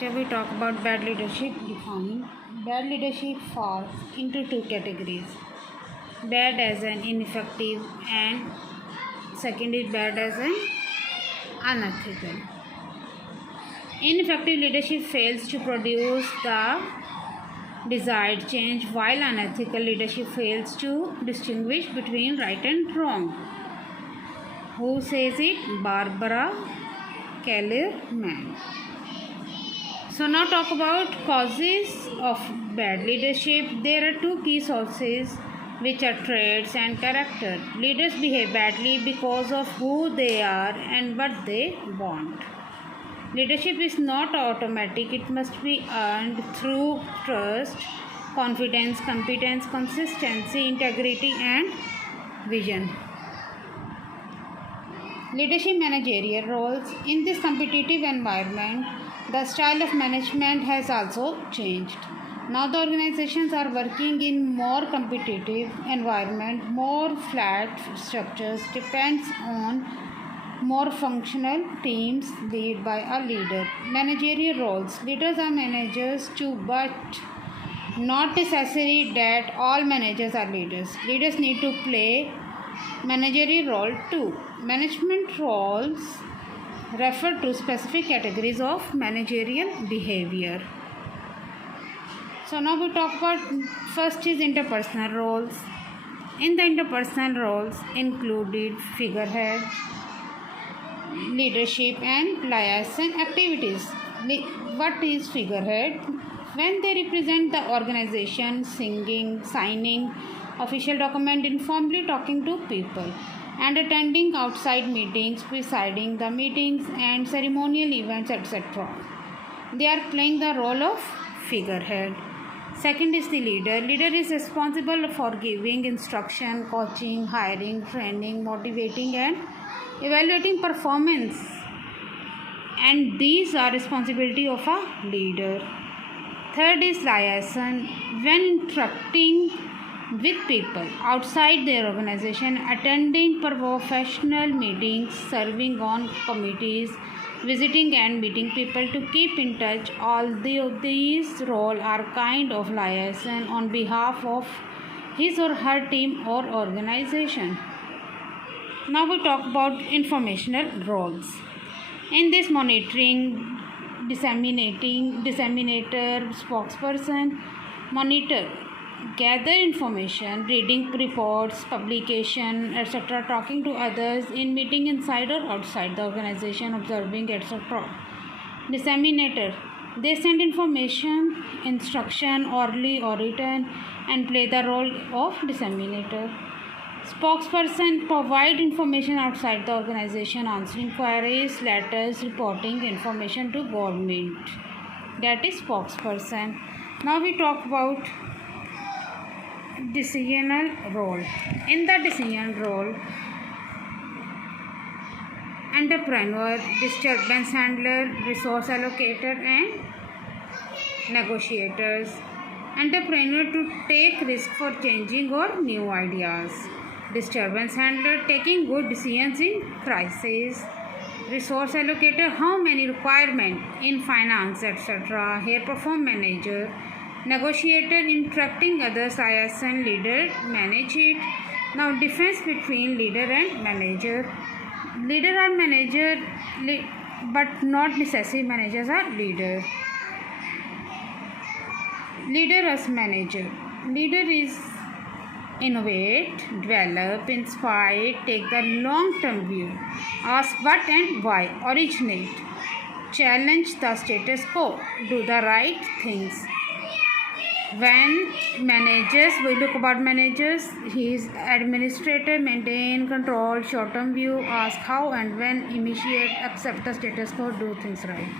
Here we talk about bad leadership. Define bad leadership falls into two categories: bad as an ineffective, and second is bad as an unethical. Ineffective leadership fails to produce the desired change, while unethical leadership fails to distinguish between right and wrong. Who says it? Barbara Kellerman. So now talk about causes of bad leadership. There are two key sources, which are traits and character. Leaders behave badly because of who they are and what they want. Leadership is not automatic. It must be earned through trust, confidence, competence, consistency, integrity, and vision. Leadership managerial roles. In this competitive environment, the style of management has also changed. Now the organizations are working in more competitive environment, more flat structures, depends on more functional teams led by a leader. Managerial roles. Leaders are managers too, but not necessary that all managers are leaders. Leaders need to play managerial role too. Management roles refer to specific categories of managerial behavior. So now we talk about first is interpersonal roles. In the interpersonal roles included figurehead, leadership, and liaison activities. What is figurehead? When they represent the organization, singing, signing official document, informally talking to people, and attending outside meetings, presiding the meetings and ceremonial events, etc. They are playing the role of figurehead. Second is the leader. Leader is responsible for giving instruction, coaching, hiring, training, motivating, and evaluating performance. And these are responsibility of a leader. Third is liaison. When interacting with people outside their organization, attending professional meetings, serving on committees, visiting and meeting people to keep in touch, all these roles are kind of liaison on behalf of his or her team or organization. Now we talk about informational roles. In this, monitoring, disseminator, spokesperson. Monitor, gather information, reading reports, publication, etc., talking to others in meeting inside or outside the organization, observing, etc. Disseminator, they send information, instruction, orally or written, and play the role of disseminator. Spokesperson, provide information outside the organization, answering queries, letters, reporting information to government. That is spokesperson. Now we talk about decisional role. In the decision role, entrepreneur, disturbance handler, resource allocator, and negotiators. Entrepreneur, to take risk for changing or new ideas. Disturbance handler, taking good decisions in crisis. Resource allocator, how many requirement in finance, etc. Here perform manager. Negotiator, interacting others, liaison. Leader, manage it. Now difference between leader and manager. Leader are manager, but not necessarily managers are leader. Leader as manager. Leader is innovate, develop, inspire, take the long-term view, ask what and why, originate, challenge the status quo, do the right things. When managers, we look about managers, he is administrator, maintain, control, short-term view, ask how and when, initiate, accept the status quo, do things right.